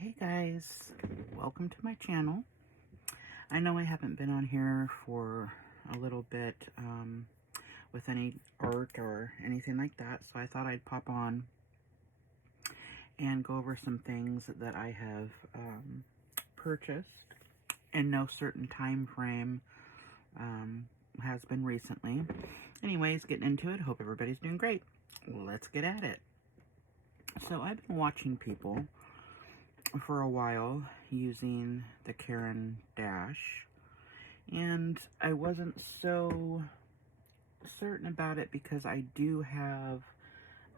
Hey guys, welcome to my channel. I know I haven't been on here for a little bit with any art or anything like that, so I thought I'd pop on and go over some things that I have purchased in no certain time frame. Has been recently. Anyways, getting into it. Hope everybody's doing great. Let's get at it. So I've been watching people for a while using the Caran d'Ache, and I wasn't so certain about it because I do have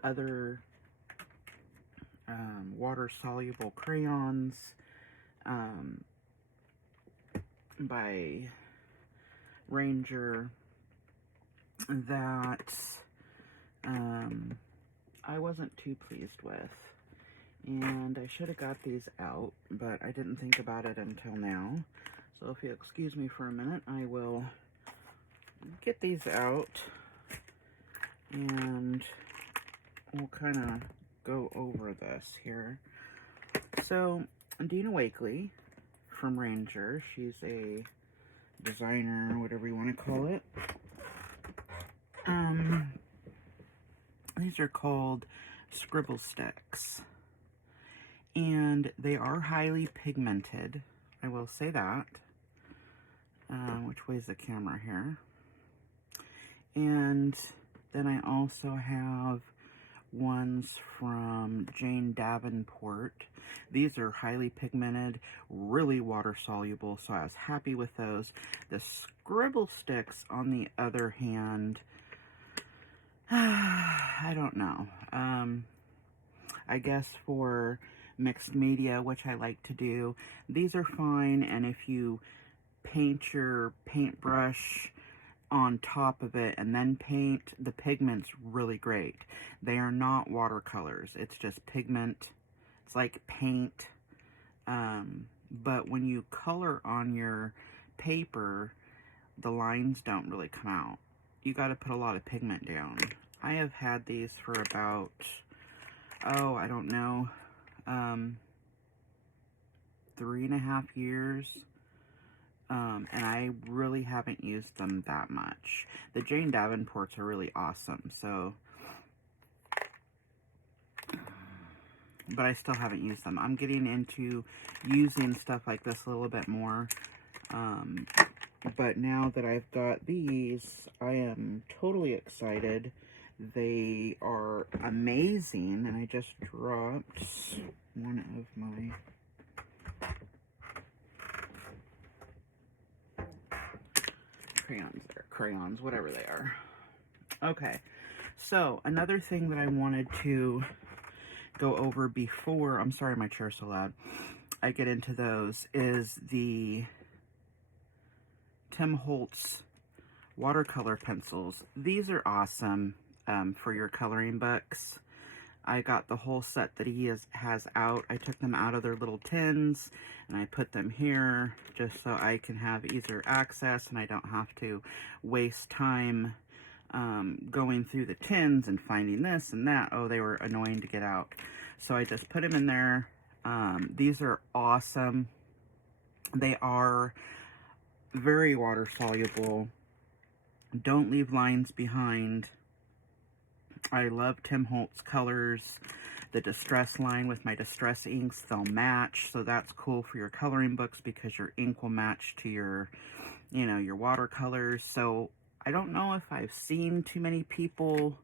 other water-soluble crayons by Ranger that I wasn't too pleased with. And I should have got these out, but I didn't think about it until now. So if you excuse me for a minute, I will get these out and we'll kind of go over this here. So Dina Wakley from Ranger, she's a designer, whatever you want to call it. These are called scribble sticks. And they are highly pigmented, I will say that. Which way is the camera here? And then I also have ones from Jane Davenport. These are highly pigmented, really water soluble, so I was happy with those. The scribble sticks, on the other hand, I don't know. I guess for mixed media, which I like to do, these are fine, and if you paint your paintbrush on top of it and then paint, the pigment's really great. They are not watercolors, it's just pigment. It's like paint, but when you color on your paper, the lines don't really come out. You got to put a lot of pigment down. I have had these for about, I don't know, 3.5 years, and I really haven't used them that much. The Jane Davenports are really awesome, so, but I still haven't used them. I'm getting into using stuff like this a little bit more, but now that I've got these, I am totally excited. They are amazing, and I just dropped one of my crayons, whatever they are. Okay, so another thing that I wanted to go over before, I'm sorry my chair's so loud, I get into those, is the Tim Holtz watercolor pencils. These are awesome for your coloring books. I got the whole set that he has out. I took them out of their little tins and I put them here just so I can have easier access and I don't have to waste time going through the tins and finding this and that. Oh, they were annoying to get out. So I just put them in there. These are awesome. They are very water soluble. Don't leave lines behind. I love Tim Holtz colors. The Distress line with my Distress inks, they'll match, so that's cool for your coloring books because your ink will match to your, your watercolors. So I don't know if I've seen too many people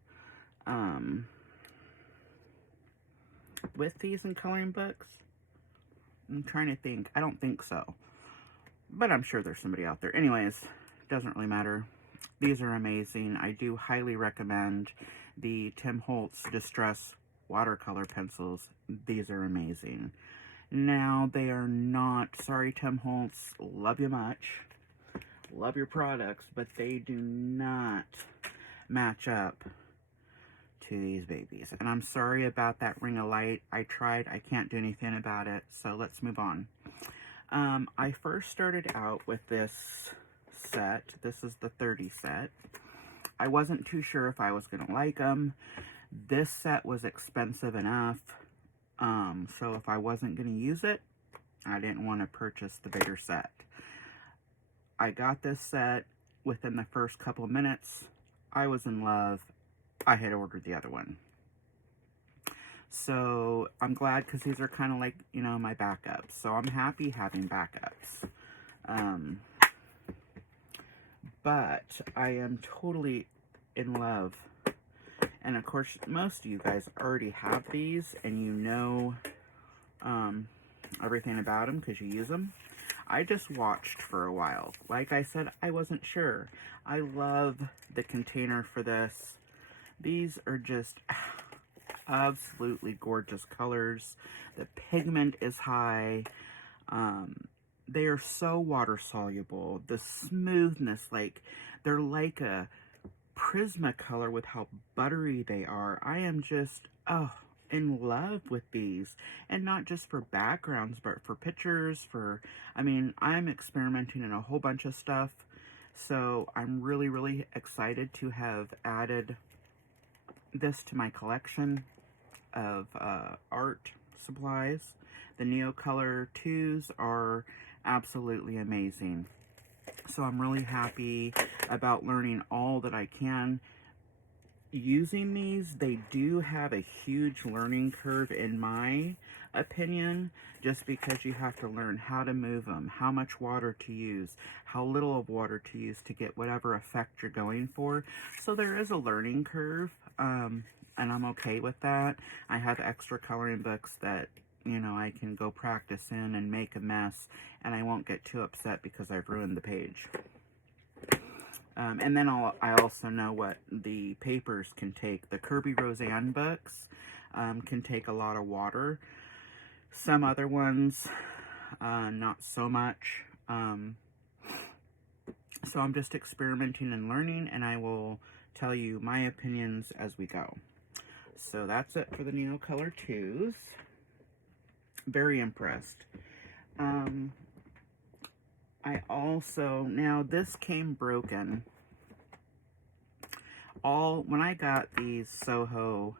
with these in coloring books. I'm trying to think. I don't think so, but I'm sure there's somebody out there. Anyways, doesn't really matter. These are amazing. I do highly recommend the Tim Holtz Distress watercolor pencils. These are amazing. Now, they are not, sorry Tim Holtz, love you much, love your products, but they do not match up to these babies. And I'm sorry about that ring of light. I tried, I can't do anything about it, so let's move on. I first started out with this set. This is the 30 set. I wasn't too sure if I was going to like them. This set was expensive enough. So if I wasn't going to use it, I didn't want to purchase the bigger set. I got this set within the first couple of minutes. I was in love. I had ordered the other one. So I'm glad, because these are kind of like, you know, my backups. So I'm happy having backups. But I am totally in love. And of course, most of you guys already have these and you know everything about them because you use them. I just watched for a while. Like I said, I wasn't sure. I love the container for this. These are just absolutely gorgeous colors. The pigment is high. They are so water soluble. The smoothness, like they're like a Prismacolor with how buttery they are. I am just in love with these, and not just for backgrounds but for pictures, for I'm experimenting in a whole bunch of stuff, so I'm really excited to have added this to my collection of art supplies. The Neocolor 2s are absolutely amazing. So I'm really happy about learning all that I can using these. They do have a huge learning curve in my opinion, just because you have to learn how to move them, how much water to use, how little of water to use to get whatever effect you're going for. So there is a learning curve, and I'm okay with that. I have extra coloring books that, you know, I can go practice in and make a mess, and I won't get too upset because I've ruined the page. And then I also know what the papers can take. The Kirby Roseanne books can take a lot of water. Some other ones, not so much. So I'm just experimenting and learning, and I will tell you my opinions as we go. So that's it for the Neocolor 2s. Very impressed. I also, now this came broken. When I got these Soho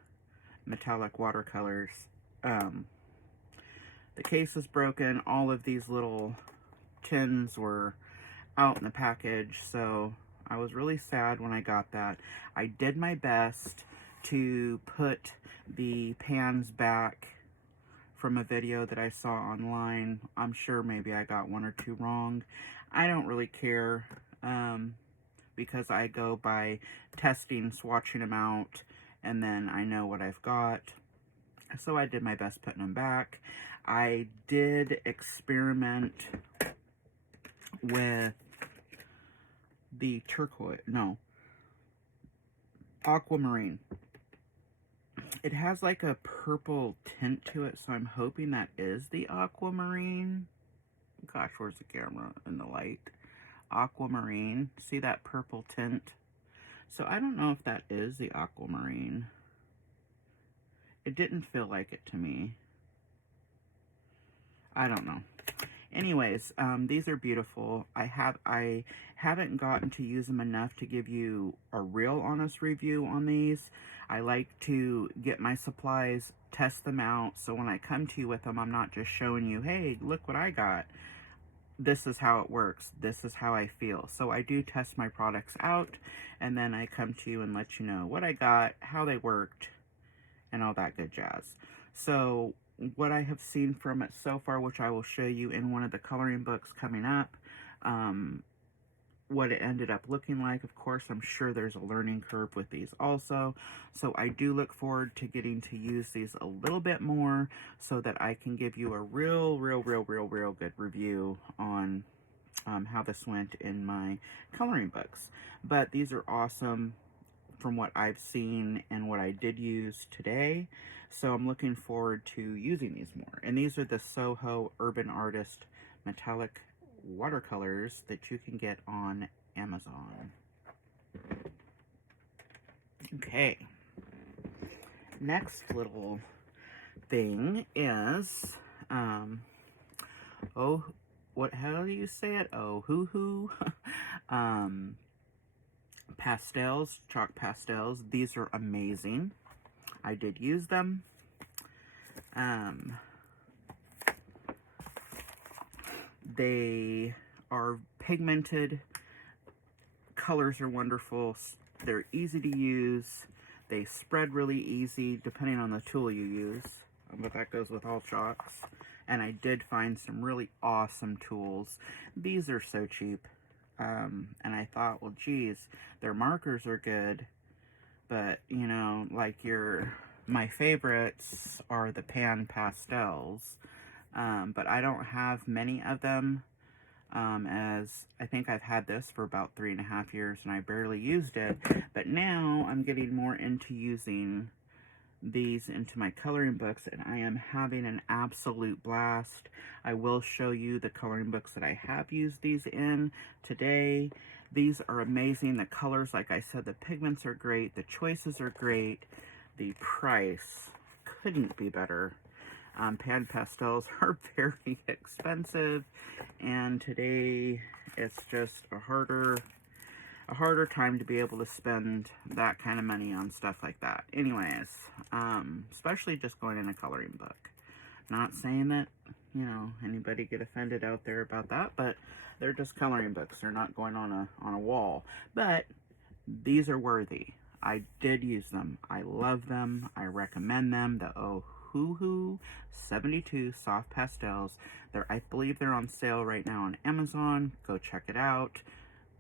metallic watercolors, the case was broken. All of these little tins were out in the package, so I was really sad when I got that. I did my best to put the pans back from a video that I saw online. I'm sure maybe I got one or two wrong. I don't really care, because I go by testing, swatching them out, and then I know what I've got. So I did my best putting them back. I did experiment with the aquamarine. It has like a purple tint to it, so I'm hoping that is the aquamarine. Gosh, where's the camera in the light? Aquamarine. See that purple tint? So I don't know if that is the aquamarine. It didn't feel like it to me. I don't know. Anyways, these are beautiful. I haven't gotten to use them enough to give you a real honest review on these. I like to get my supplies, test them out, so when I come to you with them, I'm not just showing you, hey, look what I got. This is how it works. This is how I feel. So I do test my products out, and then I come to you and let you know what I got, how they worked, and all that good jazz. So what I have seen from it so far, which I will show you in one of the coloring books coming up, what it ended up looking like. Of course, I'm sure there's a learning curve with these also. So I do look forward to getting to use these a little bit more so that I can give you a real good review on how this went in my coloring books. But these are awesome from what I've seen and what I did use today. So I'm looking forward to using these more. And these are the Soho Urban Artist Metallic watercolors that you can get on Amazon. Okay. Next little thing is, how do you say it? Pastels, chalk pastels. These are amazing. I did use them. They are pigmented. Colors are wonderful. They're easy to use. They spread really easy depending on the tool you use. But that goes with all chalks. And I did find some really awesome tools. These are so cheap. And I thought, well, geez, their markers are good. But, you know, like my favorites are the pan pastels. But I don't have many of them. As I think I've had this for about 3.5 years and I barely used it. But now I'm getting more into using these into my coloring books, and I am having an absolute blast. I will show you the coloring books that I have used these in today. These are amazing. The colors, like I said, the pigments are great. The choices are great. The price couldn't be better. Pan pastels are very expensive, and today it's just a harder time to be able to spend that kind of money on stuff like that. Anyways, especially just going in a coloring book. Not saying that, you know, anybody get offended out there about that, but they're just coloring books. They're not going on a wall. But these are worthy. I did use them. I love them. I recommend them. The Ohuhu 72 soft pastels. I believe they're on sale right now on Amazon. Go check it out.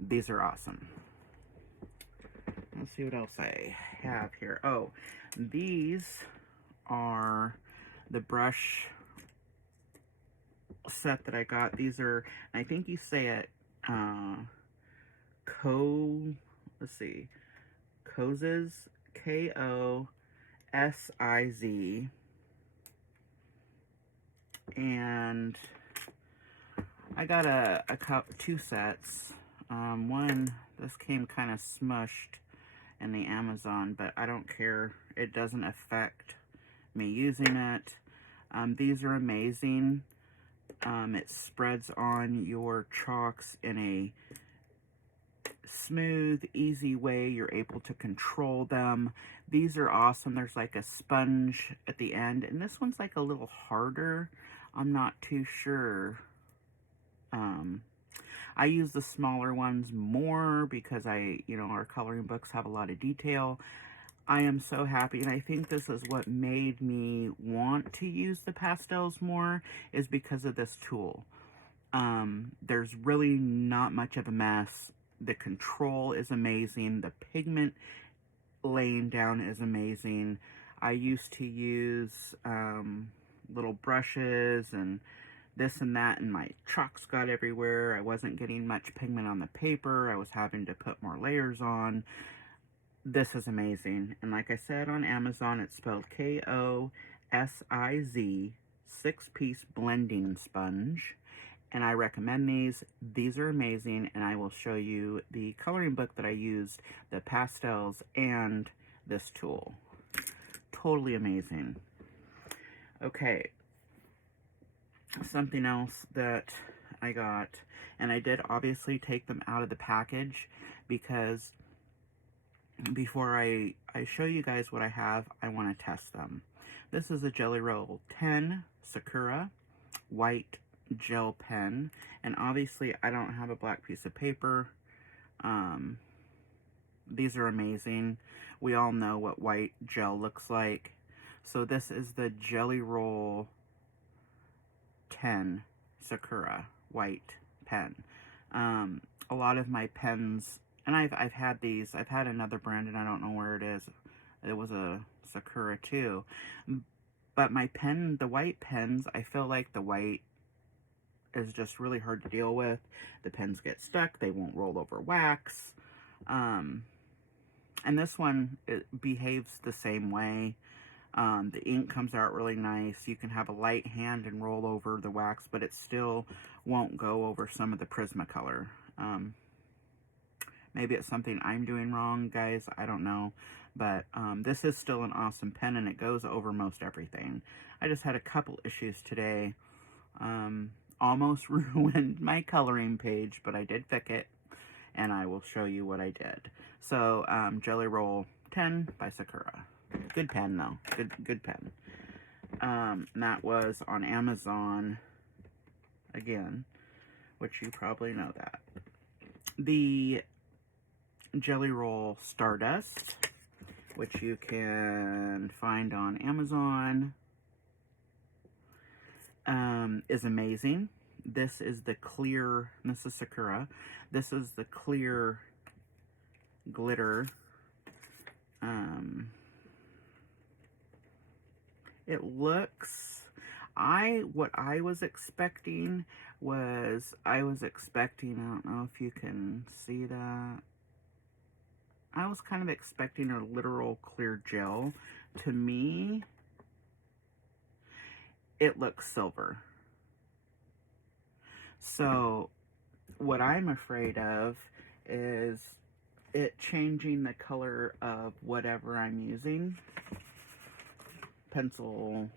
These are awesome. Let's see what else I have here. Oh, these are the brush set that I got. These are, I think you say it, let's see, Koziz, K-O-S-I-Z. And I got two sets. One, this came kind of smushed in the Amazon, but I don't care. It doesn't affect me using it. These are amazing. It spreads on your chalks in a smooth, easy way. You're able to control them. These are awesome. There's like a sponge at the end, and this one's like a little harder. I'm not too sure. I use the smaller ones more because our coloring books have a lot of detail. I am so happy, and I think this is what made me want to use the pastels more, is because of this tool. There's really not much of a mess. The control is amazing. The pigment laying down is amazing. I used to use little brushes and this and that, and my chalks got everywhere. I wasn't getting much pigment on the paper. I was having to put more layers on. This is amazing. And like I said, on Amazon, it's spelled K-O-S-I-Z, 6-piece blending sponge. And I recommend these. These are amazing, and I will show you the coloring book that I used, the pastels, and this tool. Totally amazing. Okay. Something else that I got, and I did obviously take them out of the package because before I show you guys what I have, I want to test them. This is a Gelly Roll 10 Sakura white gel pen, and obviously I don't have a black piece of paper. These are amazing. We all know what white gel looks like. So this is the Gelly Roll 10 Sakura white pen. A lot of my pens, and I've had these. I've had another brand, and I don't know where it is. It was a Sakura too. But my pen, the white pens, I feel like the white is just really hard to deal with. The pens get stuck. They won't roll over wax. And this one, it behaves the same way. The ink comes out really nice. You can have a light hand and roll over the wax, but it still won't go over some of the Prismacolor. Maybe it's something I'm doing wrong, guys. I don't know. But this is still an awesome pen, and it goes over most everything. I just had a couple issues today. Almost ruined my coloring page, but I did fix it, and I will show you what I did. So, Gelly Roll 10 by Sakura. Good pen, though. Good pen. And that was on Amazon, again, which you probably know that. The Jelly Roll Stardust, which you can find on Amazon, is amazing. This is the clear, this is Sakura. This is the clear glitter. It looks, what I was expecting was, I don't know if you can see that. I was kind of expecting a literal clear gel. To me, it looks silver. So what I'm afraid of is it changing the color of whatever I'm using. Pencil,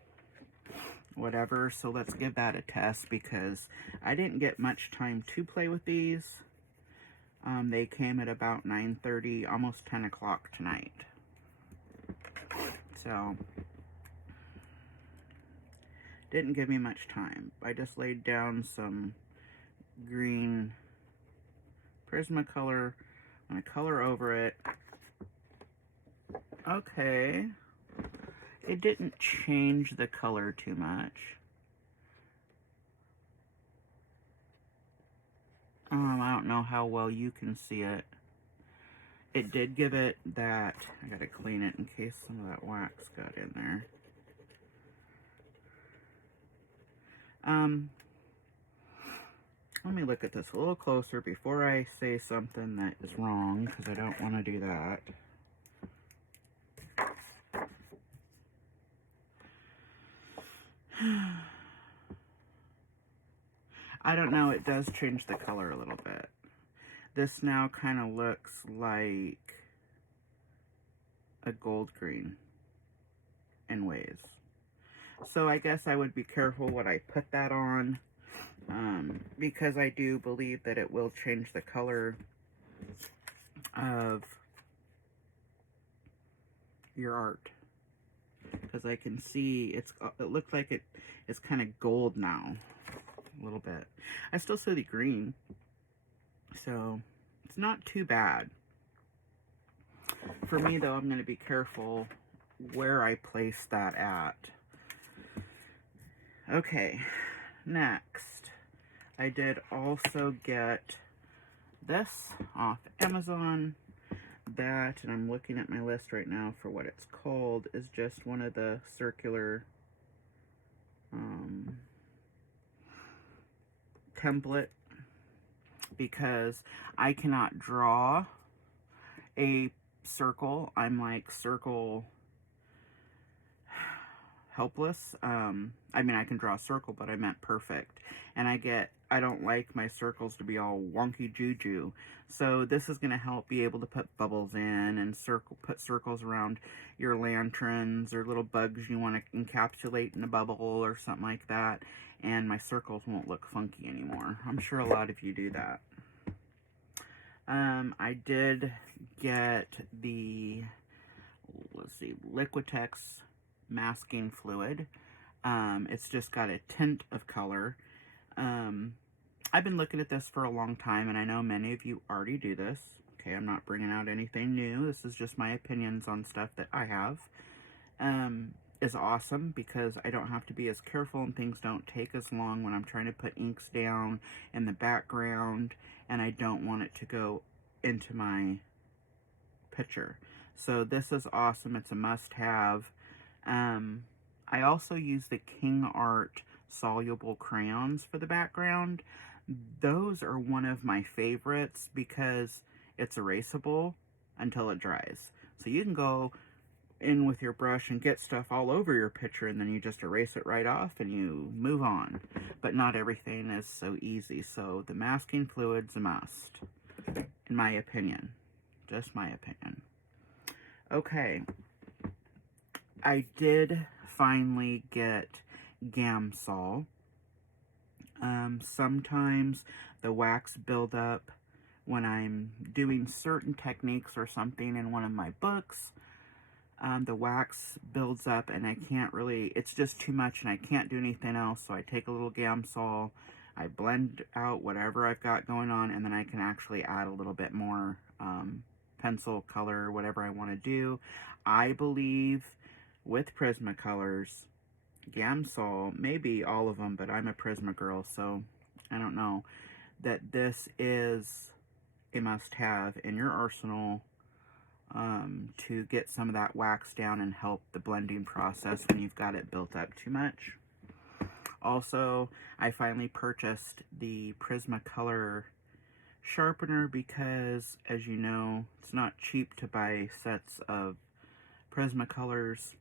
whatever. So let's give that a test, because I didn't get much time to play with these. They came at about 9:30, almost 10 o'clock tonight. So, didn't give me much time. I just laid down some green Prismacolor. I'm going to color over it. Okay. It didn't change the color too much. I don't know how well you can see it. It did give it that, I gotta clean it in case some of that wax got in there. Let me look at this a little closer before I say something that is wrong, because I don't want to do that. I don't know, it does change the color a little bit. This now kind of looks like a gold green in ways. So I guess I would be careful what I put that on, because I do believe that it will change the color of your art. Because I can see it looks like it is kind of gold now, a little bit. I still see the green, so it's not too bad. For me though, I'm going to be careful where I place that at. Okay, next, I did also get this off Amazon. That, and I'm looking at my list right now for what it's called, is just one of the circular template, because I cannot draw a circle. I'm like circle helpless. I mean, I can draw a circle, but I meant perfect. And I don't like my circles to be all wonky juju. So this is going to help be able to put bubbles in and put circles around your lanterns or little bugs you want to encapsulate in a bubble or something like that. And my circles won't look funky anymore. I'm sure a lot of you do that. I did get the, let's see, Liquitex masking fluid. It's just got a tint of color. I've been looking at this for a long time, and I know many of you already do this. Okay, I'm not bringing out anything new. This is just my opinions on stuff that I have. Is awesome because I don't have to be as careful and things don't take as long when I'm trying to put inks down in the background, and I don't want it to go into my picture. So this is awesome. It's a must-have. I also use the King Art soluble crayons for the background. Those are one of my favorites because it's erasable until it dries. So you can go in with your brush and get stuff all over your picture, and then you just erase it right off and you move on. But not everything is so easy. So the masking fluid's a must, in my opinion. Just my opinion. Okay. I did finally get Gamsol. Sometimes the wax buildup when I'm doing certain techniques or something in one of my books, the wax builds up and I can't really, it's just too much and I can't do anything else. So I take a little Gamsol, I blend out whatever I've got going on, and then I can actually add a little bit more pencil color, whatever I want to do. I believe with Prismacolors, Gamsol, maybe all of them, but I'm a Prisma girl, so I don't know, that this is a must-have in your arsenal to get some of that wax down and help the blending process when you've got it built up too much. Also, I finally purchased the Prismacolor sharpener because, as you know, it's not cheap to buy sets of Prismacolors.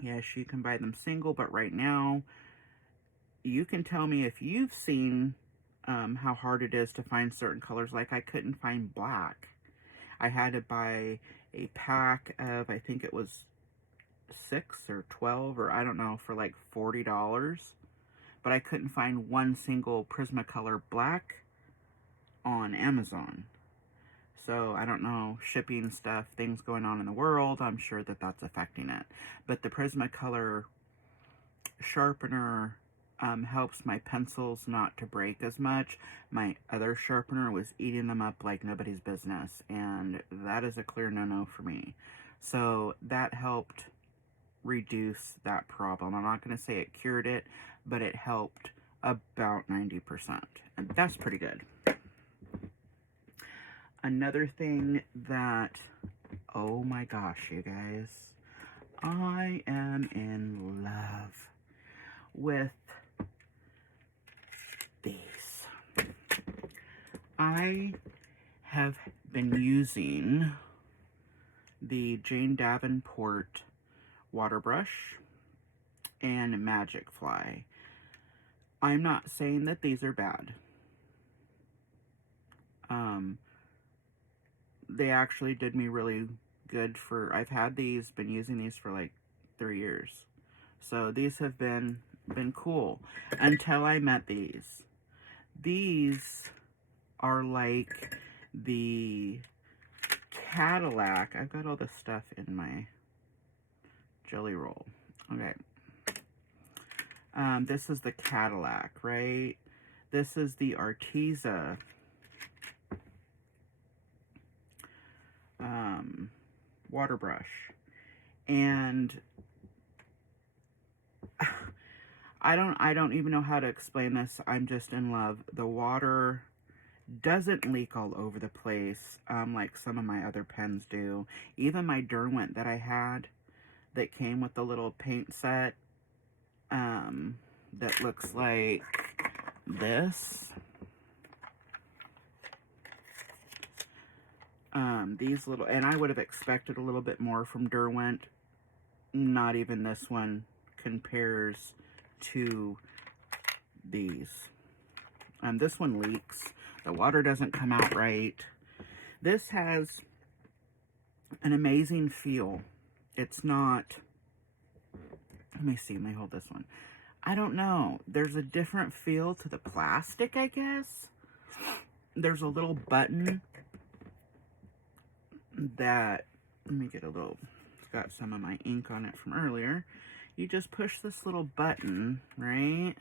Yes, you can buy them single, but right now, you can tell me if you've seen how hard it is to find certain colors. Like, I couldn't find black. I had to buy a pack of, I think it was 6 or 12, or I don't know, for like $40. But I couldn't find one single Prismacolor black on Amazon. So, I don't know, shipping stuff, things going on in the world, I'm sure that that's affecting it. But the Prismacolor sharpener helps my pencils not to break as much. My other sharpener was eating them up like nobody's business, and that is a clear no-no for me. So, that helped reduce that problem. I'm not going to say it cured it, but it helped about 90%, and that's pretty good. Another thing that, oh my gosh, you guys, I am in love with these. I have been using the Jane Davenport water brush and Magic Fly. I'm not saying that these are bad. They actually did me really good for, I've had these, been using these for like 3 years. So these have been cool until I met these. These are like the Cadillac. I've got all this stuff in my jelly roll. Okay. This is the Cadillac, right? This is the Arteza water brush. And I don't even know how to explain this. I'm just in love. The water doesn't leak all over the place like some of my other pens do. Even my Derwent that I had that came with the little paint set that looks like this. These little, and I would have expected a little bit more from Derwent. Not even this one compares to these. This one leaks. The water doesn't come out right. This has an amazing feel. It's not, let me see, let me hold this one. I don't know. There's a different feel to the plastic, I guess. There's a little button that, let me get a little, it's got some of my ink on it from earlier. You just push this little button, right?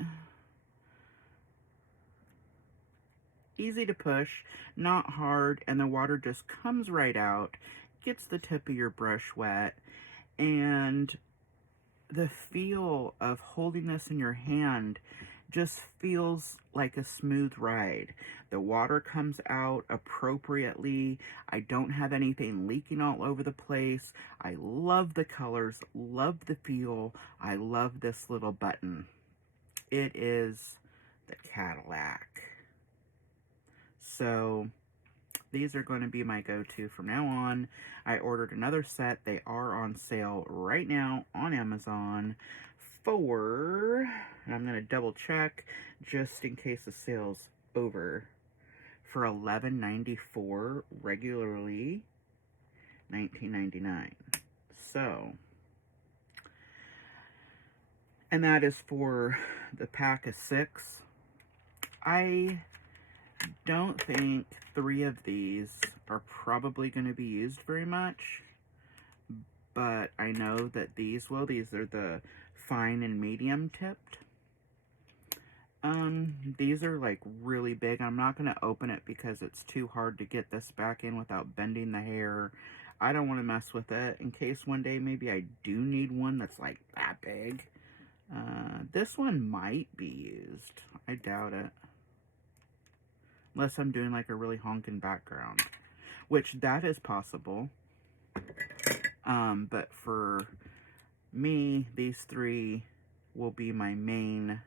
Easy to push, not hard, and the water just comes right out, gets the tip of your brush wet, and the feel of holding this in your hand just feels like a smooth ride. The water comes out appropriately. I don't have anything leaking all over the place. I love the colors, love the feel. I love this little button. It is the Cadillac. So these are going to be my go-to from now on. I ordered another set. They are on sale right now on Amazon for, and I'm going to double check just in case the sale's over, for $11.94, regularly $19.99. So, and that is for the pack of 6. I don't think 3 of these are probably going to be used very much, but I know that these will. These are the fine and medium tipped. These are like really big. I'm not going to open it because it's too hard to get this back in without bending the hair. I don't want to mess with it in case one day maybe I do need one that's like that big. This one might be used. I doubt it. Unless I'm doing like a really honking background, which that is possible. But for me, these three will be my main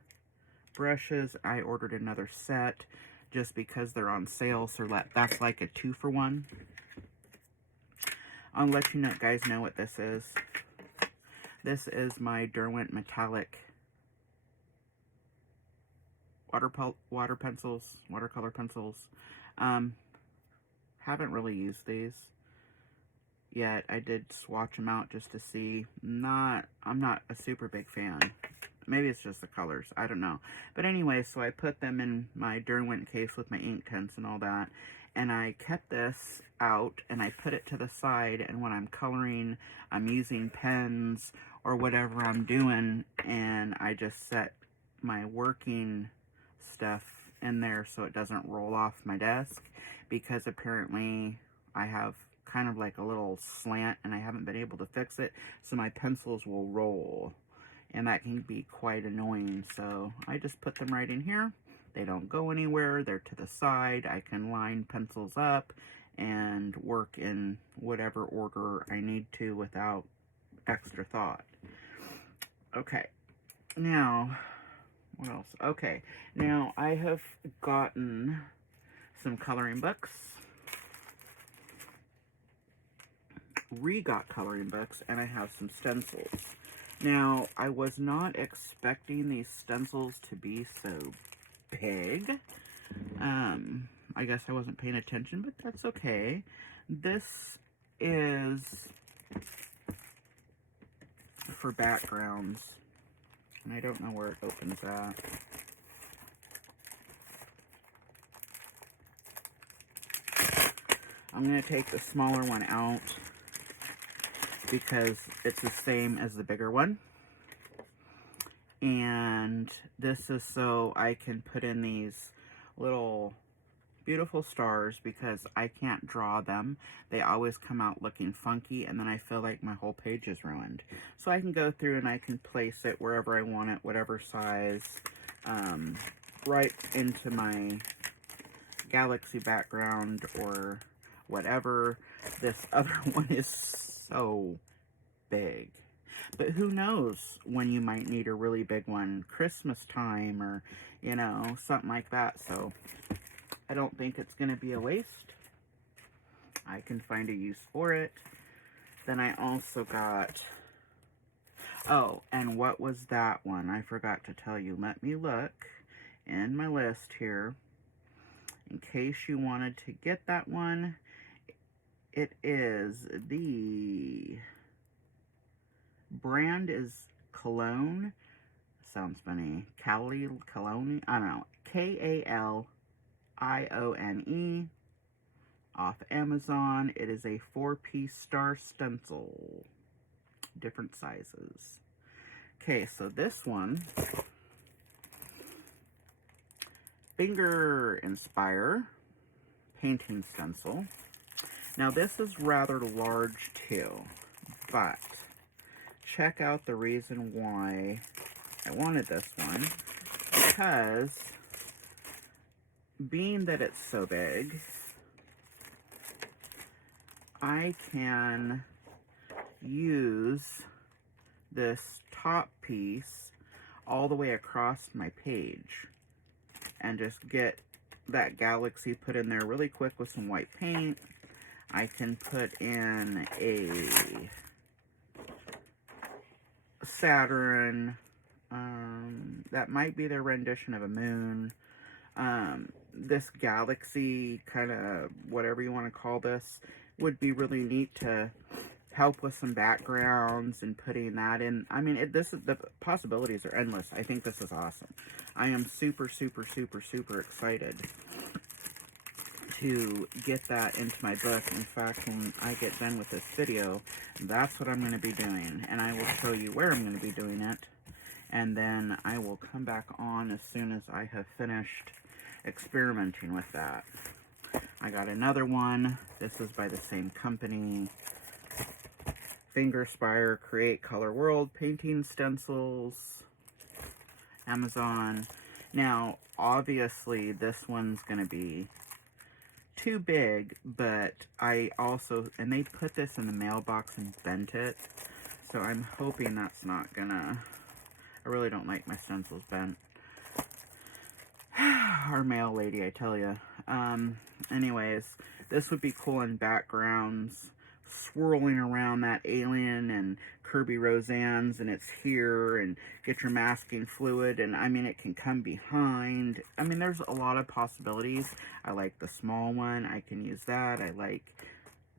brushes. I ordered another set just because they're on sale, so that's like a 2-for-1. I'll let you guys know what this is. This is my Derwent Metallic watercolor pencils. Haven't really used these yet. I did swatch them out just to see. I'm not a super big fan. Maybe it's just the colors. I don't know. But anyway, so I put them in my Derwent case with my ink tints and all that. And I kept this out and I put it to the side. And when I'm coloring, I'm using pens or whatever I'm doing. And I just set my working stuff in there so it doesn't roll off my desk. Because apparently I have kind of like a little slant and I haven't been able to fix it. So my pencils will roll. And that can be quite annoying. So I just put them right in here. They don't go anywhere. They're to the side. I can line pencils up and work in whatever order I need to without extra thought. Okay. Now, what else? Okay. Now, I have gotten some coloring books. Got coloring books, and I have some stencils. Now, I was not expecting these stencils to be so big. I guess I wasn't paying attention, but that's okay. This is for backgrounds, and I don't know where it opens at. I'm going to take the smaller one out because it's the same as the bigger one. And this is so I can put in these little beautiful stars because I can't draw them. They always come out looking funky and then I feel like my whole page is ruined. So I can go through and I can place it wherever I want it, whatever size, right into my galaxy background or whatever. This other one is so big. But who knows when you might need a really big one, Christmas time or, you know, something like that. So I don't think it's going to be a waste. I can find a use for it. Then I also got, oh, and what was that one? I forgot to tell you. Let me look in my list here. In case you wanted to get that one, it is the brand is Cologne. Sounds funny. Cologne. I don't know. K-A-L-I-O-N-E. Off Amazon. It is a 4-piece star stencil. Different sizes. Okay, so this one. Finger Inspire painting stencil. Now this is rather large too, but check out the reason why I wanted this one. Because being that it's so big, I can use this top piece all the way across my page and just get that galaxy put in there really quick with some white paint. I can put in a Saturn, that might be their rendition of a moon. This galaxy, kind of whatever you want to call this, would be really neat to help with some backgrounds and putting that in. I mean, the possibilities are endless. I think this is awesome. I am super, super, super, super excited to get that into my book. In fact, when I get done with this video, that's what I'm going to be doing. And I will show you where I'm going to be doing it. And then I will come back on as soon as I have finished experimenting with that. I got another one. This is by the same company. Fingerspire Create Color World Painting Stencils. Amazon. Now, obviously, this one's going to be too big, but I also, and they put this in the mailbox and bent it, so I'm hoping that's not gonna, I really don't like my stencils bent. Our mail lady, I tell you. Anyways, this would be cool in backgrounds, swirling around that alien and Kirby Roseanne's, and it's here, and get your masking fluid, and I mean, it can come behind. I mean, there's a lot of possibilities. I like the small one. I can use that. I like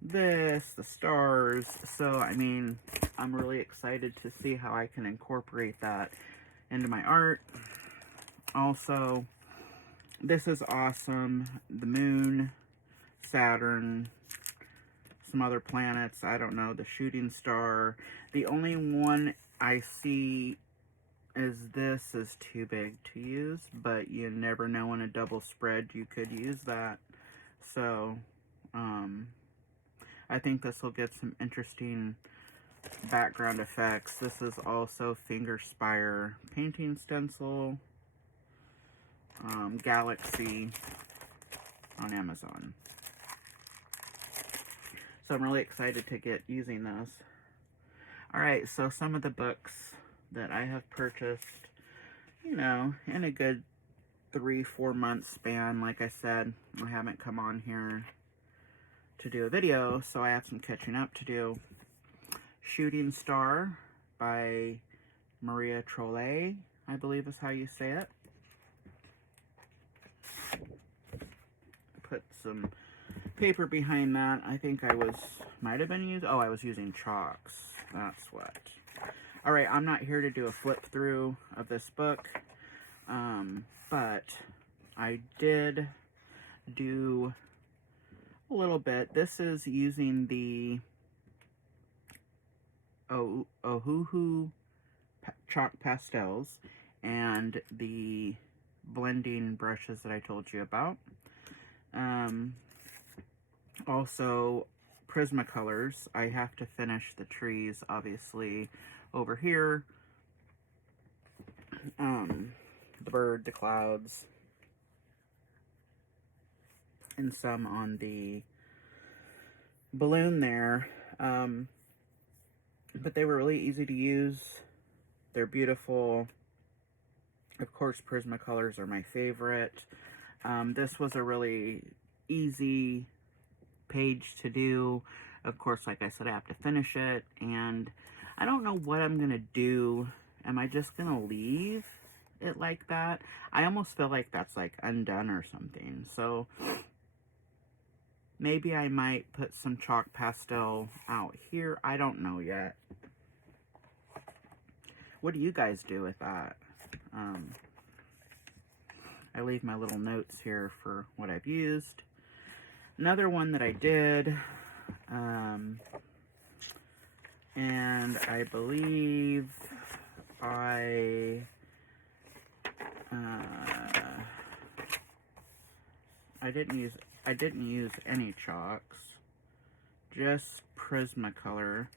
this, the stars. So, I mean, I'm really excited to see how I can incorporate that into my art. Also, this is awesome. The moon, Saturn, some other planets, I don't know, the shooting star. The only one I see is this is too big to use, but you never know, in a double spread you could use that. So, I think this will get some interesting background effects. This is also Fingerspire Painting Stencil, Galaxy on Amazon. So I'm really excited to get using those. Alright, so some of the books that I have purchased, you know, in a good 3-4 month span. Like I said, I haven't come on here to do a video, so I have some catching up to do. Shooting Star by Maria Trolle, I believe is how you say it. Put some paper behind that. I think I might have been using, I was using chalks. That's what. Alright, I'm not here to do a flip through of this book, but I did do a little bit. This is using the Ohuhu chalk pastels and the blending brushes that I told you about. Also, Prismacolors. I have to finish the trees, obviously, over here. The bird, the clouds, and some on the balloon there. But they were really easy to use. They're beautiful. Of course, Prismacolors are my favorite. This was a really easy page to do. Of course, like I said, I have to finish it, and I don't know what I'm gonna do. Am I just gonna leave it like that? I almost feel like that's like undone or something. So maybe I might put some chalk pastel out here. I don't know yet. What do you guys do with that? I leave my little notes here for what I've used. Another one that I did, and I believe I didn't use any chalks, just Prismacolor.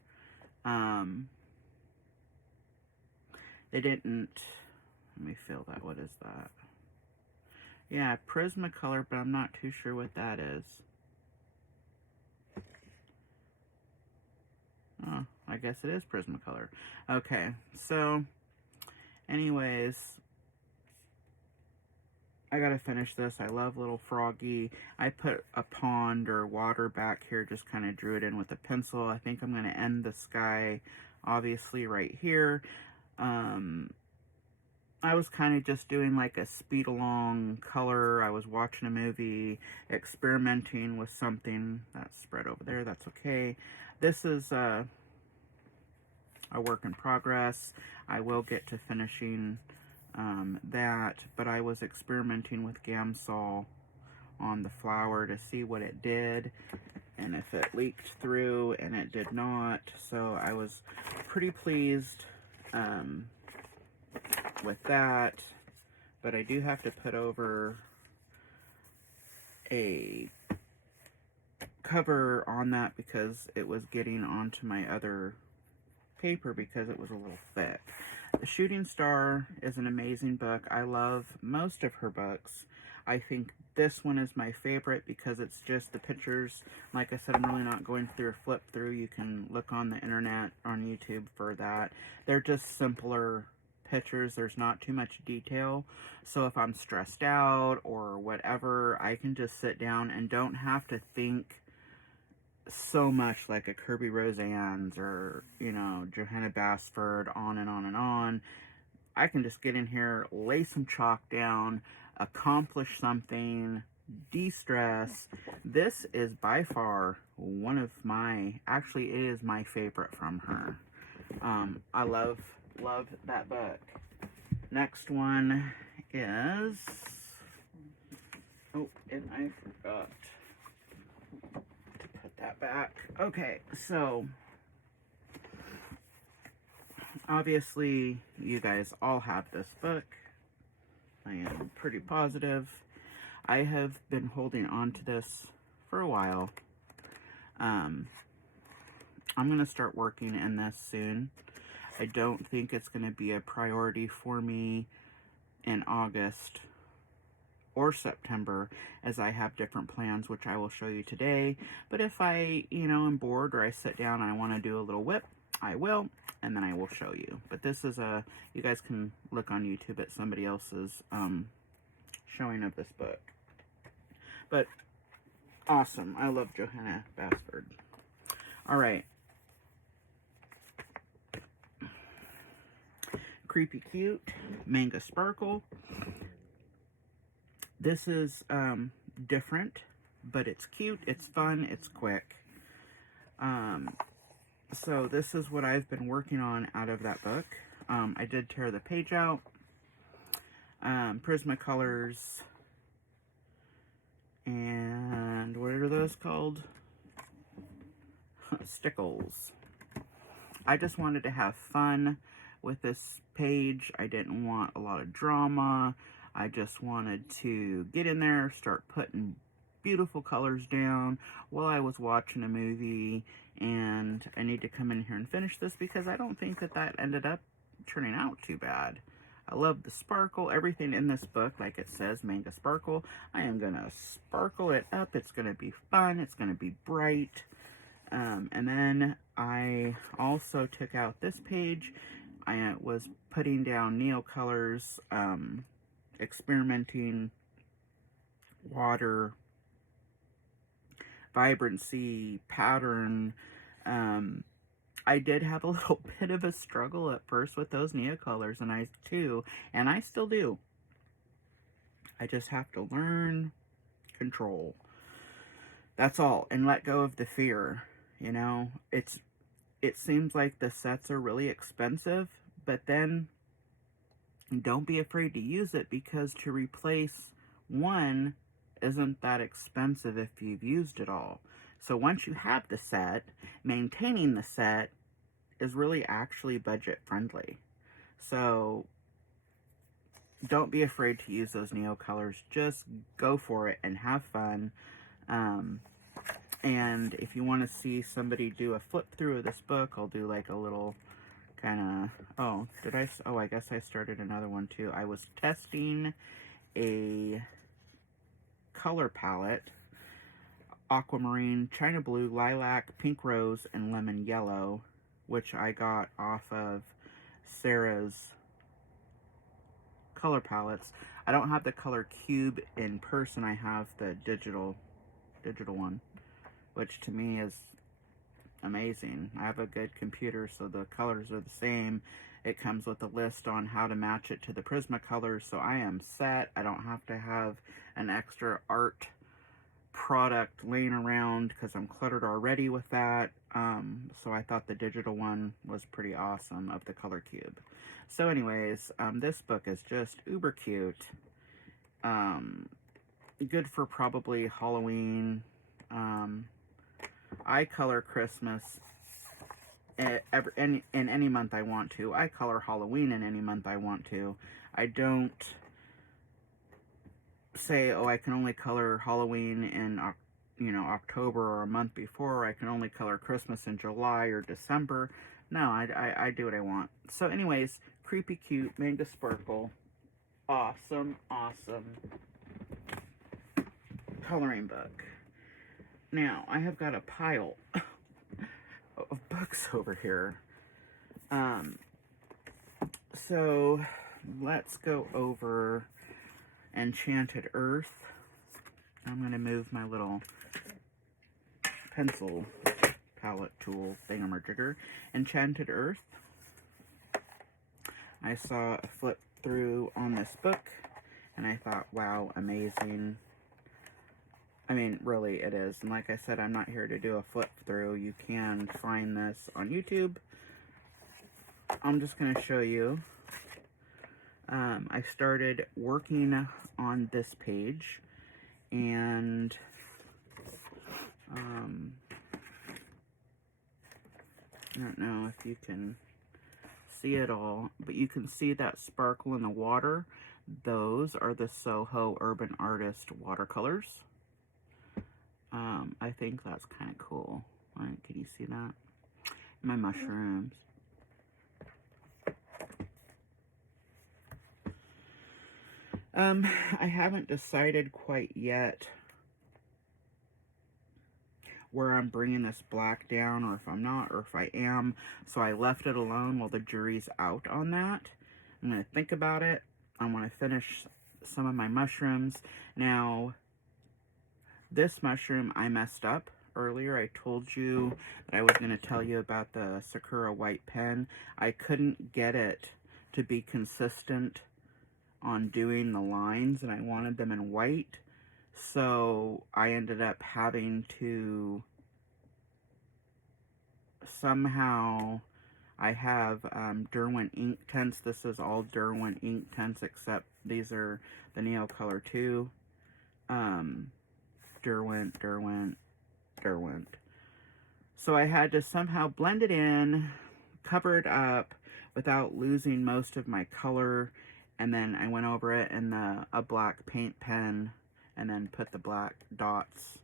They didn't, let me feel that, what is that? Yeah, Prismacolor, but I'm not too sure what that is. Oh, I guess it is Prismacolor. Okay, so, anyways, I gotta finish this. I love Little Froggy. I put a pond or water back here, just kind of drew it in with a pencil. I think I'm gonna end the sky, obviously, right here. I was kind of just doing like a speed along color. I was watching a movie, experimenting with something. That's spread over there, that's okay. This is a work in progress. I will get to finishing that, but I was experimenting with Gamsol on the flour to see what it did and if it leaked through, and it did not. So I was pretty pleased with that. But I do have to put over a cover on that because it was getting onto my other paper because it was a little thick. The Shooting Star is an amazing book. I love most of her books. I think this one is my favorite because it's just the pictures. Like I said, I'm really not going through a flip through. You can look on the internet, on YouTube for that. They're just simpler pictures. There's not too much detail. So if I'm stressed out or whatever, I can just sit down and don't have to think so much like a Kirby Roseanne's or, you know, Johanna Basford, on and on and on. I can just get in here, lay some chalk down, accomplish something, de-stress. This is by far one of my, actually it is my favorite from her. I love that book. Next one is, oh, and I forgot to put that back. Okay, so obviously you guys all have this book. I am pretty positive. I have been holding on to this for a while. I'm going to start working in this soon. I don't think it's going to be a priority for me in August or September, as I have different plans, which I will show you today. But if I, you know, am bored or I sit down and I want to do a little whip, I will, and then I will show you. But this is a, you guys can look on YouTube at somebody else's showing of this book. But awesome. I love Johanna Basford. All right. Creepy Cute, Manga Sparkle. This is different, but it's cute, it's fun, it's quick. So this is what I've been working on out of that book. I did tear the page out. Prismacolors. And what are those called? Stickles. I just wanted to have fun with this page. I didn't want a lot of drama. I just wanted to get in there, start putting beautiful colors down while I was watching a movie, and I need to come in here and finish this because I don't think that ended up turning out too bad. I love the sparkle, everything in this book, like it says, Manga Sparkle. I am going to sparkle it up. It's going to be fun. It's going to be bright. And then I also took out this page. I was putting down Neocolors, experimenting, water, vibrancy, pattern. I did have a little bit of a struggle at first with those Neocolors, and I still do. I just have to learn, control. That's all, and let go of the fear. You know, it seems like the sets are really expensive, but then don't be afraid to use it, because to replace one isn't that expensive if you've used it all. So once you have the set, maintaining the set is really actually budget friendly. So don't be afraid to use those Neocolors. Just go for it and have fun. And if you want to see somebody do a flip through of this book, I'll do like a little kind of, I guess I started another one too. I was testing a color palette, aquamarine, china blue, lilac, pink rose, and lemon yellow, which I got off of Sarah's color palettes. I don't have the color cube in person. I have the digital one, which to me is amazing. I have a good computer, so the colors are the same. It comes with a list on how to match it to the Prismacolors, so I am set. I don't have to have an extra art product laying around because I'm cluttered already with that. So I thought the digital one was pretty awesome of the color cube. So anyways, this book is just uber cute. good for probably Halloween. I color Christmas in any month I want to. I color Halloween in any month I want to. I don't say, oh, I can only color Halloween in October or a month before. I can only color Christmas in July or December. No, I do what I want. So anyways, Creepy Cute Manga Sparkle. Awesome, awesome coloring book. Now, I have got a pile of books over here. So let's go over Enchanted Earth. I'm going to move my little pencil palette tool thingamajigger. Enchanted Earth. I saw a flip through on this book, and I thought, wow, amazing. I mean, really, it is. And like I said, I'm not here to do a flip through. You can find this on YouTube. I'm just going to show you. I started working on this page, and I don't know if you can see it all, but you can see that sparkle in the water. Those are the Soho Urban Artist watercolors. I think that's kind of cool. Right, can you see that? My mushrooms. I haven't decided quite yet where I'm bringing this black down, or if I'm not, or if I am. So I left it alone while the jury's out on that. I'm going to think about it. I want to finish some of my mushrooms. Now, this mushroom I messed up earlier. I told you that I was going to tell you about the Sakura white pen. I couldn't get it to be consistent on doing the lines, and I wanted them in white. So I ended up having to somehow, I have Derwent Inktense. This is all Derwent Inktense, except these are the Neocolor 2. Derwent. So I had to somehow blend it in, cover it up without losing most of my color, and then I went over it in a black paint pen and then put the black dots.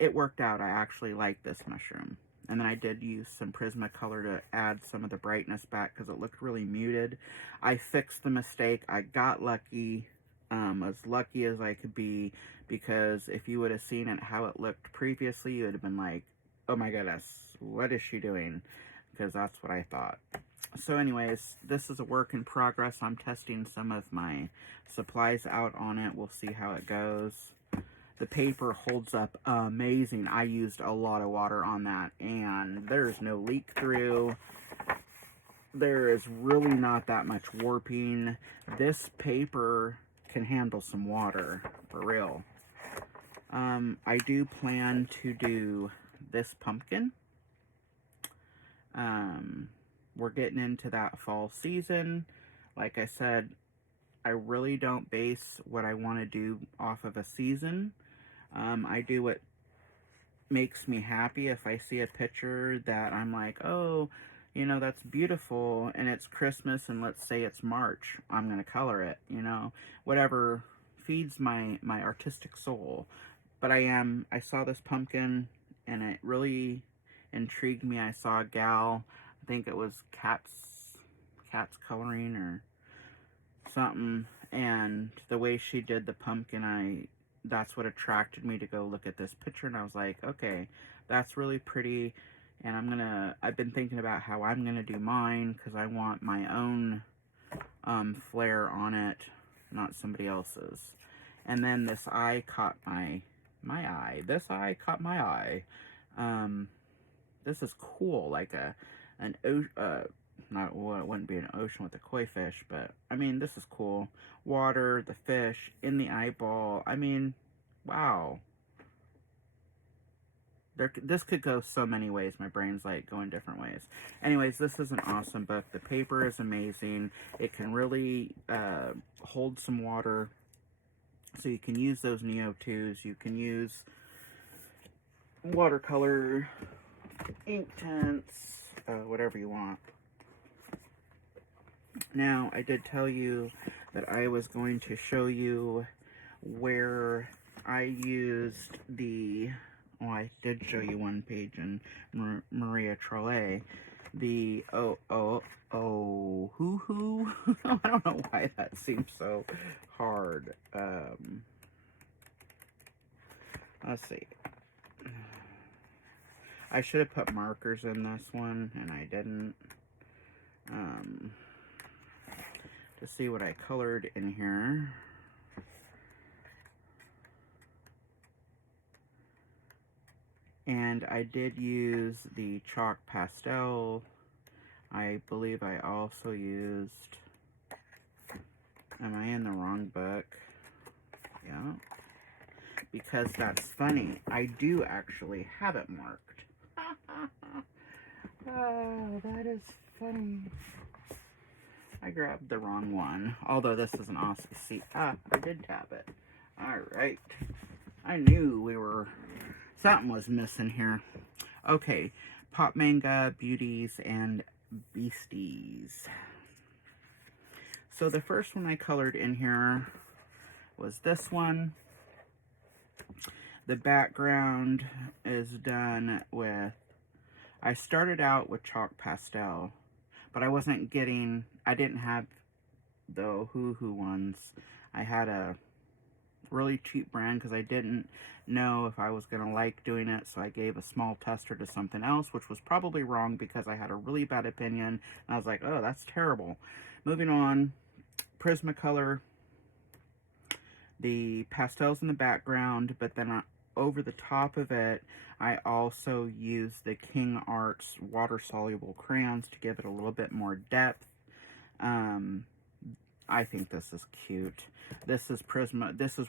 It worked out. I actually like this mushroom. And then I did use some Prismacolor to add some of the brightness back because it looked really muted. I fixed the mistake. I got lucky, as lucky as I could be, because if you would have seen it how it looked previously, you would have been like, oh my goodness, what is she doing? Because that's what I thought. So anyways, this is a work in progress. I'm testing some of my supplies out on it. We'll see how it goes. The paper holds up amazing. I used a lot of water on that, and there's no leak through. There is really not that much warping. This paper can handle some water, for real. I do plan to do this pumpkin. We're getting into that fall season. Like I said, I really don't base what I want to do off of a season. I do what makes me happy. If I see a picture that I'm like, oh, you know, that's beautiful, and it's Christmas, and let's say it's March, I'm going to color it, you know, whatever feeds my artistic soul. But I saw this pumpkin, and it really intrigued me. I saw a gal, I think it was Cat's Coloring or something, and the way she did the pumpkin, that's what attracted me to go look at this picture, and I was like, okay, that's really pretty, and I've been thinking about how I'm gonna do mine, because I want my own flair on it, not somebody else's. And then this eye caught my eye. This eye caught my eye. This is cool, like well, it wouldn't be an ocean with a koi fish, but I mean, this is cool. Water, the fish, in the eyeball. I mean, wow. This could go so many ways. My brain's like going different ways. Anyways, this is an awesome book. The paper is amazing. It can really hold some water. So So you can use those Neo 2s. You can use watercolor, ink tints, whatever you want. Now, I did tell you that I was going to show you where I used the, well, I did show you one page in Maria Trolle, the hoo-hoo. I don't know why that seems so hard. Let's see. I should have put markers in this one, and I didn't. To see what I colored in here. And I did use the chalk pastel. I believe I also used, am I in the wrong book? Yeah. Because that's funny. I do actually have it marked. Oh, that is funny. I grabbed the wrong one. Although this is an awesome seat. I did tap it. Alright. I knew something was missing here. Okay. Pop Manga, Beauties, and Beasties. So the first one I colored in here was this one. The background is done with, I started out with chalk pastel, but I didn't have the hoo-hoo ones. I had a really cheap brand because I didn't know if I was going to like doing it, so I gave a small tester to something else, which was probably wrong because I had a really bad opinion, and I was like, oh, that's terrible. Moving on, Prismacolor, the pastels in the background, but then over the top of it, I also used the King Arts water-soluble crayons to give it a little bit more depth. I think this is cute. This is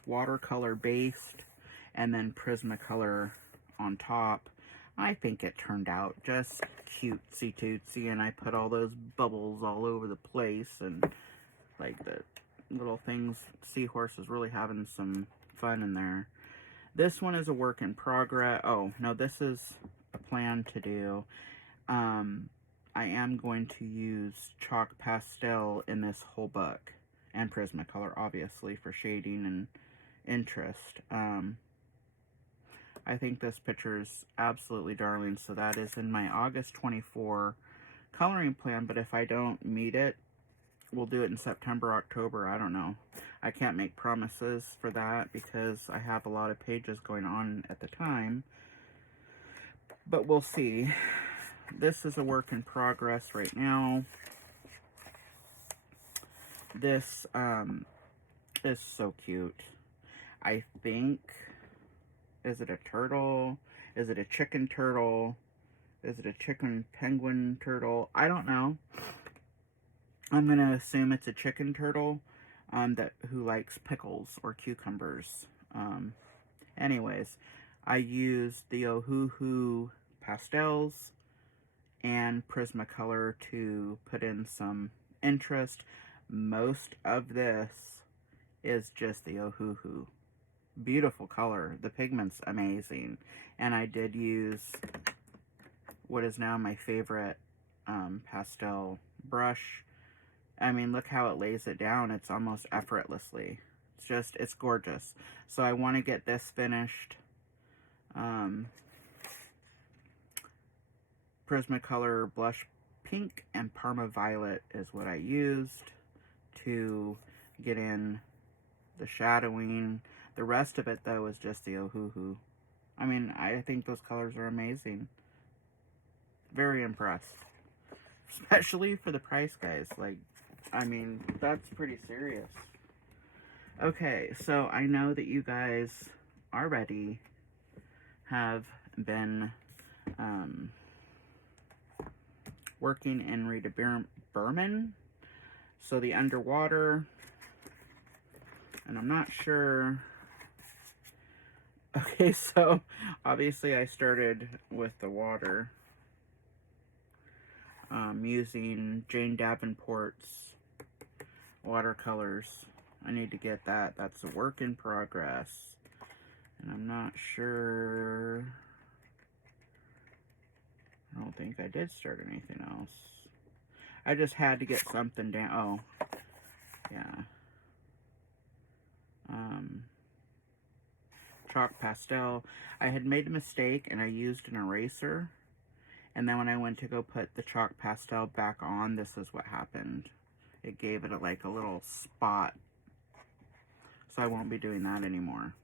watercolor based, and then Prismacolor on top. I think it turned out just cutesy-tootsy, and I put all those bubbles all over the place, and like the little things. Seahorse is really having some fun in there. This one is a work in progress. Oh, no, this is a plan to do. I am going to use chalk pastel in this whole book. And Prismacolor, obviously, for shading and interest. I think this picture is absolutely darling. So that is in my August 24 coloring plan. But if I don't meet it, we'll do it in September, October. I don't know. I can't make promises for that because I have a lot of pages going on at the time. But we'll see. This is a work in progress right now. This is so cute. I think, is it a turtle? Is it a chicken turtle? Is it a chicken penguin turtle? I don't know. I'm going to assume it's a chicken turtle who likes pickles or cucumbers. Anyways, I used the Ohuhu pastels and Prismacolor to put in some interest. Most of this is just the Ohuhu. Beautiful color. The pigment's amazing. And I did use what is now my favorite pastel brush. I mean, look how it lays it down. It's almost effortlessly. It's gorgeous. So I want to get this finished. Prismacolor Blush Pink and Parma Violet is what I used to get in the shadowing. The rest of it, though, is just the Ohuhu. I mean, I think those colors are amazing. Very impressed. Especially for the price, guys. Like, I mean, that's pretty serious. Okay, so I know that you guys already have been working in Rita Berman. So the underwater, and I'm not sure. Okay, so obviously I started with the water. Using Jane Davenport's watercolors. I need to get that. That's a work in progress. And I'm not sure. I don't think I did start anything else. I just had to get something down. Oh, yeah. Chalk pastel. I had made a mistake and I used an eraser. And then when I went to go put the chalk pastel back on, this is what happened. It gave it like a little spot. So I won't be doing that anymore.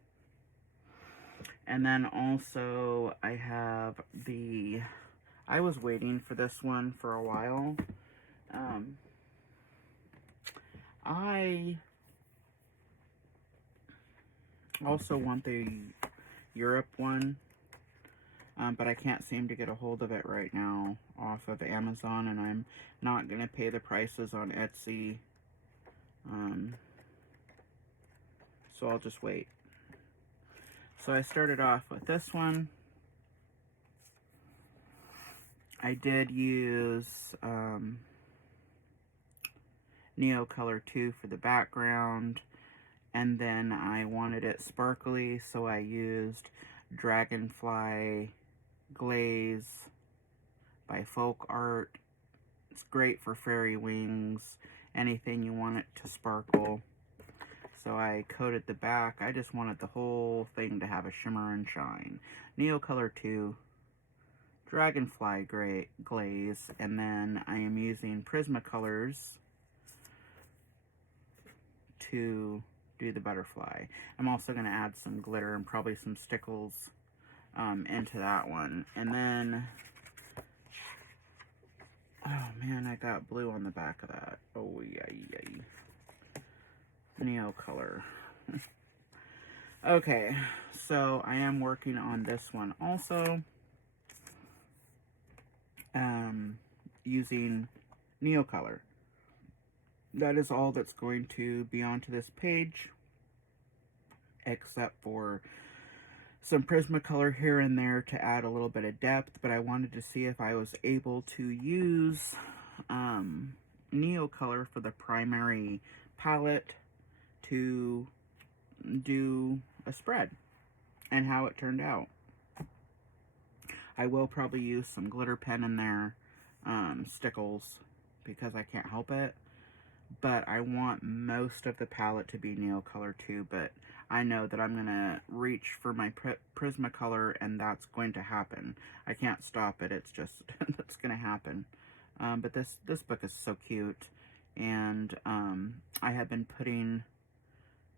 And then also I have I was waiting for this one for a while. I also want the Europe one, but I can't seem to get a hold of it right now off of Amazon, and I'm not going to pay the prices on Etsy, so I'll just wait. So I started off with this one. I did use Neocolor 2 for the background, and then I wanted it sparkly, so I used Dragonfly Glaze by Folk Art. It's great for fairy wings, anything you want it to sparkle. So I coated the back. I just wanted the whole thing to have a shimmer and shine. Neocolor 2, Dragonfly Glaze, and then I am using Prismacolors to do the butterfly. I'm also going to add some glitter and probably some stickles into that one. And then, oh man, I got blue on the back of that. Oh, yay. Neocolor. Okay, so I am working on this one also. Using Neocolor. That is all that's going to be onto this page, except for some Prismacolor here and there to add a little bit of depth, but I wanted to see if I was able to use Neocolor for the primary palette to do a spread, and how it turned out. I will probably use some glitter pen in there, stickles, because I can't help it. But I want most of the palette to be Neocolor too, but I know that I'm going to reach for my Prismacolor, and that's going to happen. I can't stop it. It's just, that's going to happen. But this book is so cute, and I have been putting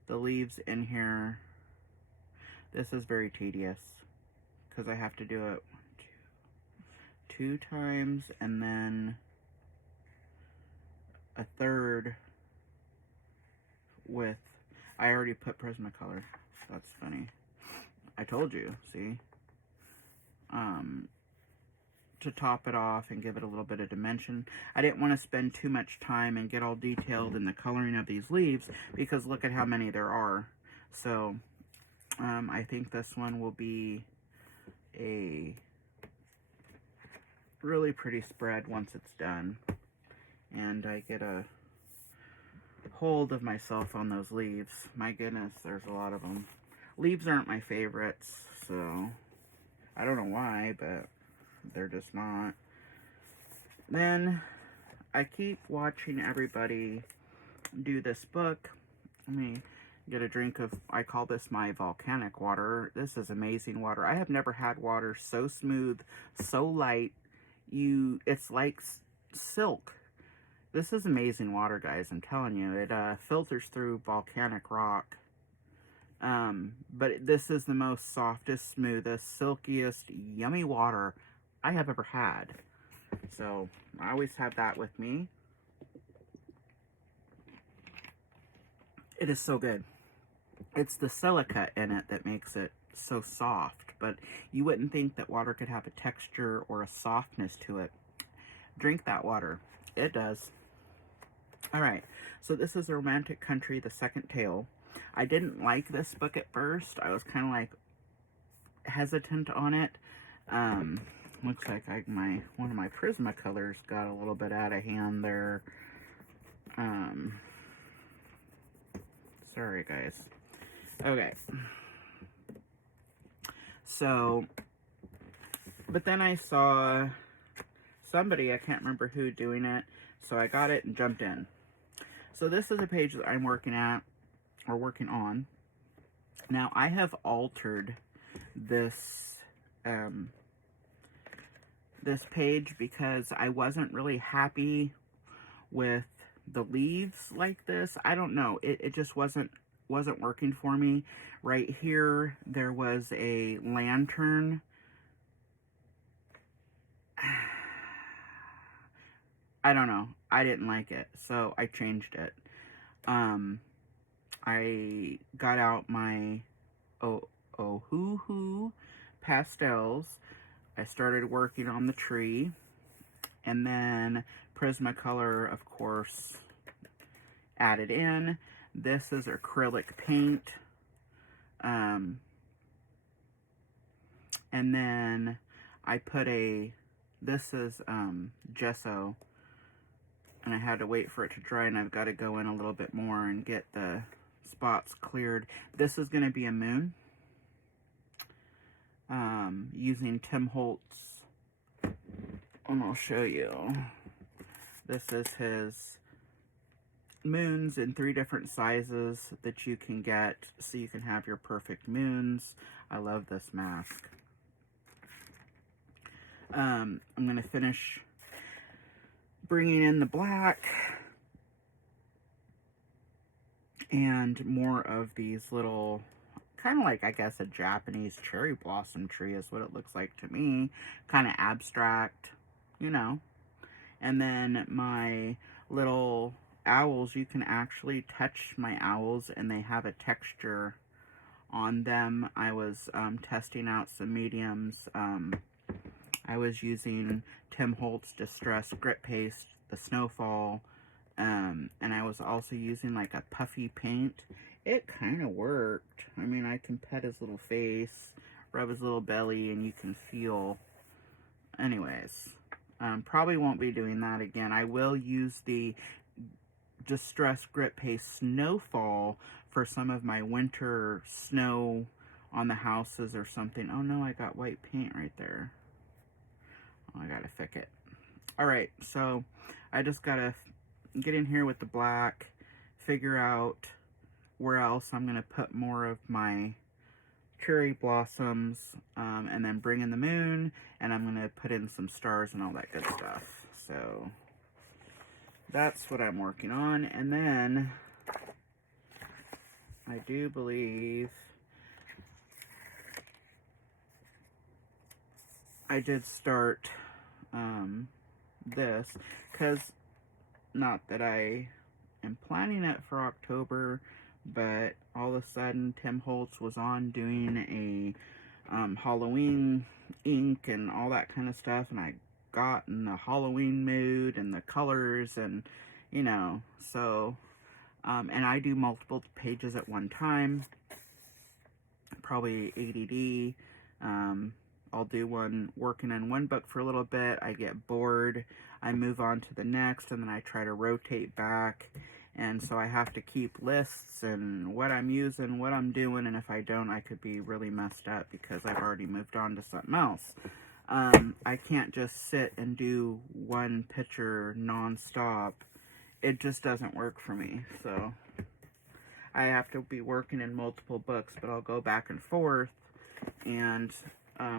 the leaves in here. This is very tedious, because I have to do it two times, and then a third with, I already put Prismacolor. That's funny. I told you, see? To top it off and give it a little bit of dimension. I didn't want to spend too much time and get all detailed in the coloring of these leaves, because look at how many there are. So, I think this one will be a really pretty spread once it's done. And I get a hold of myself on those leaves. My goodness, there's a lot of them. Leaves aren't my favorites, so I don't know why, but they're just not. Then I keep watching everybody do this book. Let me get a drink of, I call this my volcanic water. This is amazing water. I have never had water so smooth, so light. It's like silk. This is amazing water, guys. I'm telling you. It filters through volcanic rock. But this is the most softest, smoothest, silkiest, yummy water I have ever had. So, I always have that with me. It is so good. It's the silica in it that makes it so soft. But you wouldn't think that water could have a texture or a softness to it. Drink that water. It does. Alright, so this is Romantic Country, the second tale. I didn't like this book at first. I was kind of like hesitant on it. Looks like one of my Prismacolors got a little bit out of hand there. Sorry, guys. Okay. So, but then I saw somebody, I can't remember who, doing it, so I got it and jumped in. So this is a page that I'm working on. Now, I have altered this, this page because I wasn't really happy with the leaves like this. I don't know, it just wasn't working for me. Right here, there was a lantern. I don't know. I didn't like it, so I changed it. I got out my Ohuhu pastels. I started working on the tree, and then Prismacolor, of course, added in. This is acrylic paint. And then I put this is gesso, and I had to wait for it to dry, and I've got to go in a little bit more and get the spots cleared. This is going to be a moon, using Tim Holtz, and I'll show you. This is his moons in 3 different sizes that you can get, so you can have your perfect moons. I love this mask. I'm going to finish bringing in the black and more of these little, kind of like, I guess, a Japanese cherry blossom tree is what it looks like to me. Kind of abstract, you know. And then my little owls, you can actually touch my owls and they have a texture on them. I was testing out some mediums. I was using Tim Holtz Distress Grit Paste, the Snowfall, and I was also using like a puffy paint. It kind of worked. I mean, I can pet his little face, rub his little belly, and you can feel. Anyways, probably won't be doing that again. I will use the Distress Grit Paste Snowfall for some of my winter snow on the houses or something. Oh no, I got white paint right there. Oh, I gotta fix it. Alright, so I just gotta get in here with the black, figure out where else I'm gonna put more of my cherry blossoms, and then bring in the moon, and I'm gonna put in some stars and all that good stuff. So that's what I'm working on. And then I do believe I did start this, because not that I am planning it for October, but all of a sudden Tim Holtz was on doing a Halloween ink and all that kind of stuff, and I got in the Halloween mood and the colors, and you know, so and I do multiple pages at one time, probably ADD. I'll do one working in one book for a little bit, I get bored, I move on to the next, and then I try to rotate back, and so I have to keep lists and what I'm using, what I'm doing, and if I don't, I could be really messed up because I've already moved on to something else. I can't just sit and do one picture non-stop. It just doesn't work for me, so I have to be working in multiple books, but I'll go back and forth, and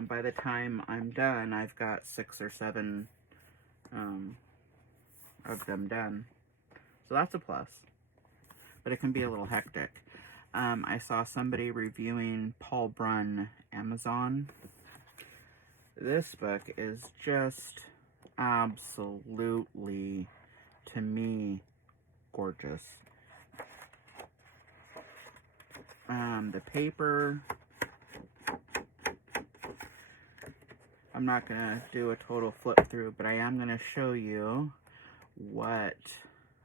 by the time I'm done, I've got 6 or 7 of them done. So that's a plus. But it can be a little hectic. I saw somebody reviewing Paul Brunn Amazon. This book is just absolutely, to me, gorgeous. The paper, I'm not going to do a total flip through, but I am going to show you what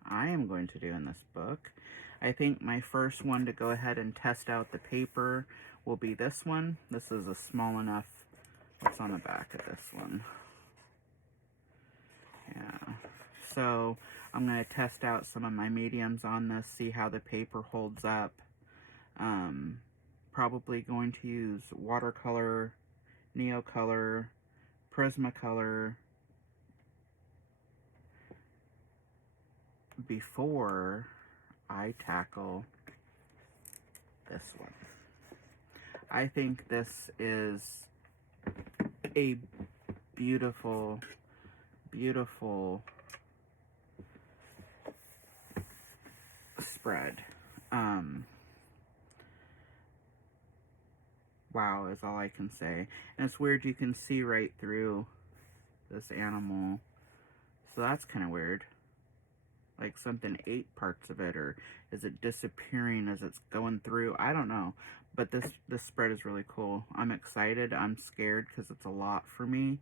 I am going to do in this book. I think my first one to go ahead and test out the paper will be this one. This is a small enough. What's on the back of this one? Yeah. So I'm going to test out some of my mediums on this, see how the paper holds up. Probably going to use watercolor, Neocolor, Prismacolor before I tackle this one. I think this is a beautiful, beautiful spread. Wow is all I can say. And it's weird, you can see right through this animal. So that's kind of weird. Like something ate parts of it, or is it disappearing as it's going through? I don't know. But this spread is really cool. I'm excited. I'm scared because it's a lot for me.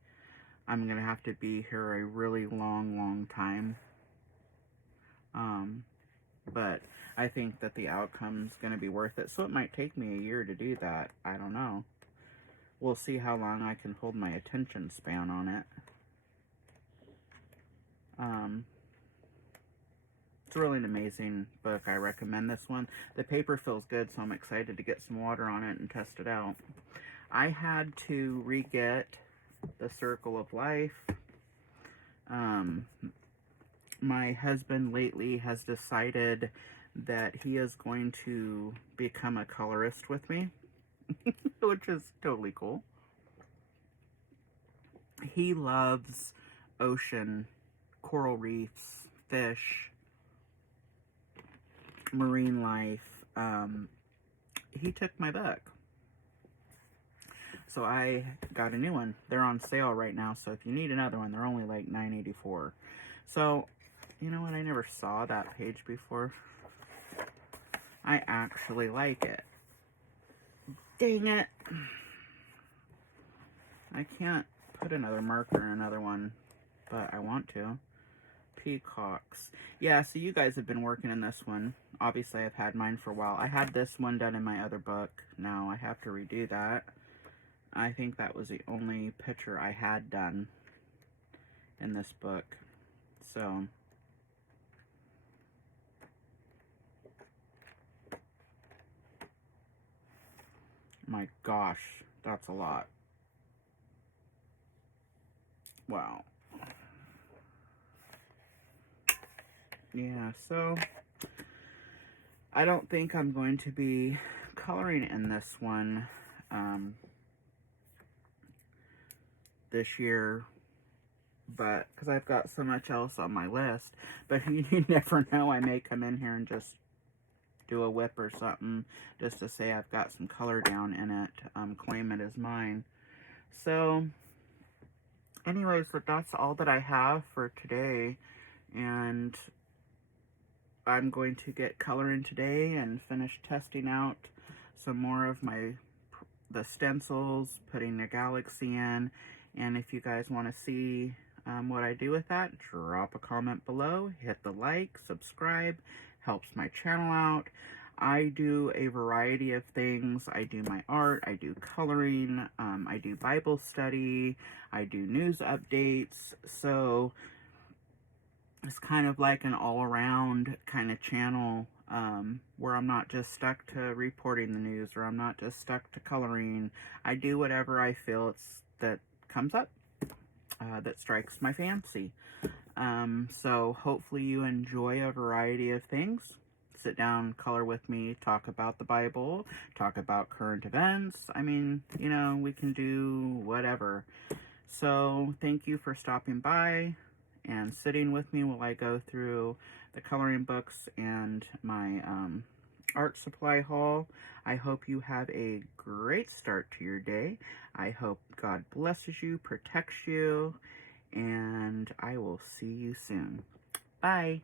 I'm going to have to be here a really long time. But I think that the outcome's going to be worth it. So it might take me a year to do that. I don't know. We'll see how long I can hold my attention span on it. It's really an amazing book. I recommend this one. The paper feels good, so I'm excited to get some water on it and test it out. I had to re-get The Circle of Life. My husband lately has decided that he is going to become a colorist with me, which is totally cool. He loves ocean, coral reefs, fish, marine life. He took my book. So I got a new one. They're on sale right now, so if you need another one, they're only like $9.84. So, you know what? I never saw that page before. I actually like it. Dang it. I can't put another marker in another one, but I want to. Peacocks. Yeah, so you guys have been working in this one. Obviously, I've had mine for a while. I had this one done in my other book. Now I have to redo that. I think that was the only picture I had done in this book. So, my gosh, that's a lot. Wow. Yeah, so I don't think I'm going to be coloring in this one this year, but because I've got so much else on my list. But you never know, I may come in here and just do a whip or something just to say I've got some color down in it, claim it as mine. So anyways, that's all that I have for today, and I'm going to get coloring today and finish testing out some more of the stencils, putting the galaxy in. And if you guys want to see what I do with that, drop a comment below, hit the like, subscribe, helps my channel out. I do a variety of things. I do my art, I do coloring, I do Bible study, I do news updates. So it's kind of like an all-around kind of channel where I'm not just stuck to reporting the news, or I'm not just stuck to coloring. I do whatever I feel that comes up, that strikes my fancy. So hopefully you enjoy a variety of things. Sit down, color with me, talk about the Bible, talk about current events. I mean, you know, we can do whatever. So thank you for stopping by and sitting with me while I go through the coloring books and my art supply haul. I hope you have a great start to your day. I hope God blesses you, protects you, and I will see you soon. Bye.